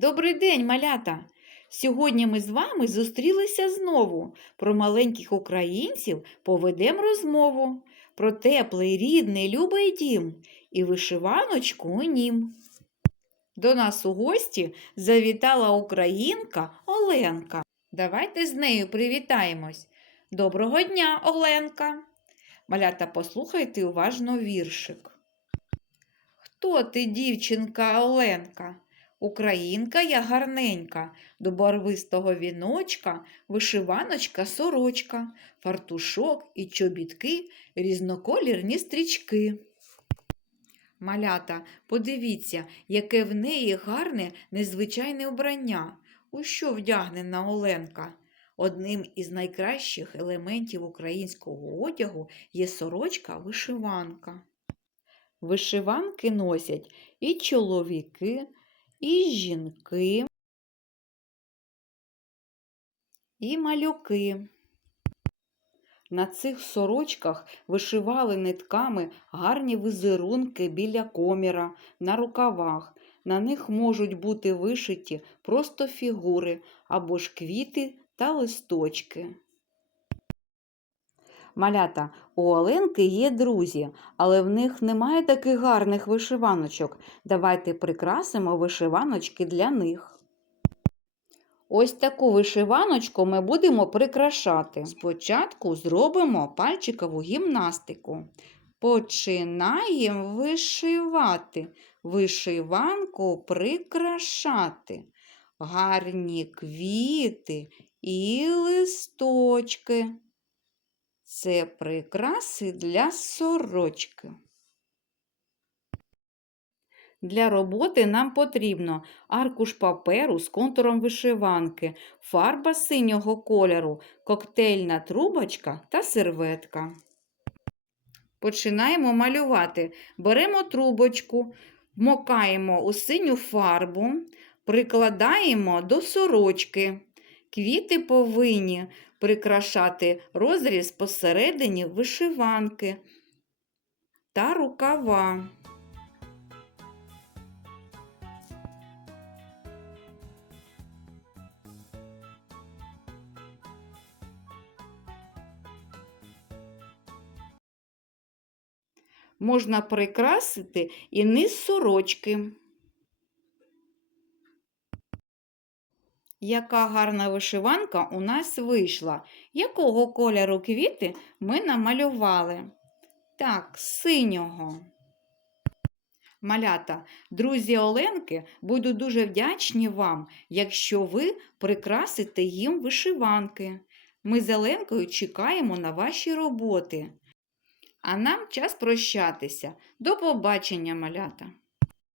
Добрий день, малята! Сьогодні ми з вами зустрілися знову. Про маленьких українців поведемо розмову. Про теплий, рідний, любий дім і вишиваночку у нім. До нас у гості завітала українка Оленка. Давайте з нею привітаємось. Доброго дня, Оленка! Малята, послухайте уважно віршик. Хто ти, дівчинка Оленка? Українка я гарненька, до барвистого віночка, вишиваночка, сорочка, фартушок і чобітки, різноколірні стрічки. Малята, подивіться, яке в неї гарне незвичайне вбрання. У що вдягнена Оленка? Одним із найкращих елементів українського одягу є сорочка-вишиванка. Вишиванки носять і чоловіки, і жінки, і малюки. На цих сорочках вишивали нитками гарні візерунки біля коміра, на рукавах. На них можуть бути вишиті просто фігури або ж квіти та листочки. Малята, у Оленки є друзі, але в них немає таких гарних вишиваночок. Давайте прикрасимо вишиваночки для них. Ось таку вишиваночку ми будемо прикрашати. Спочатку зробимо пальчикову гімнастику. Починаємо вишивати, вишиванку прикрашати. Гарні квіти і листочки. Це прикраси для сорочки. Для роботи нам потрібно аркуш паперу з контуром вишиванки, фарба синього кольору, коктейльна трубочка та серветка. Починаємо малювати. Беремо трубочку, вмокаємо у синю фарбу, прикладаємо до сорочки. Квіти повинні прикрашати розріз посередині вишиванки та рукава. Можна прикрасити і низ сорочки. Яка гарна вишиванка у нас вийшла. Якого кольору квіти ми намалювали? Так, синього. Малята, друзі Оленки будуть дуже вдячні вам, якщо ви прикрасите їм вишиванки. Ми з Оленкою чекаємо на ваші роботи. А нам час прощатися. До побачення, малята!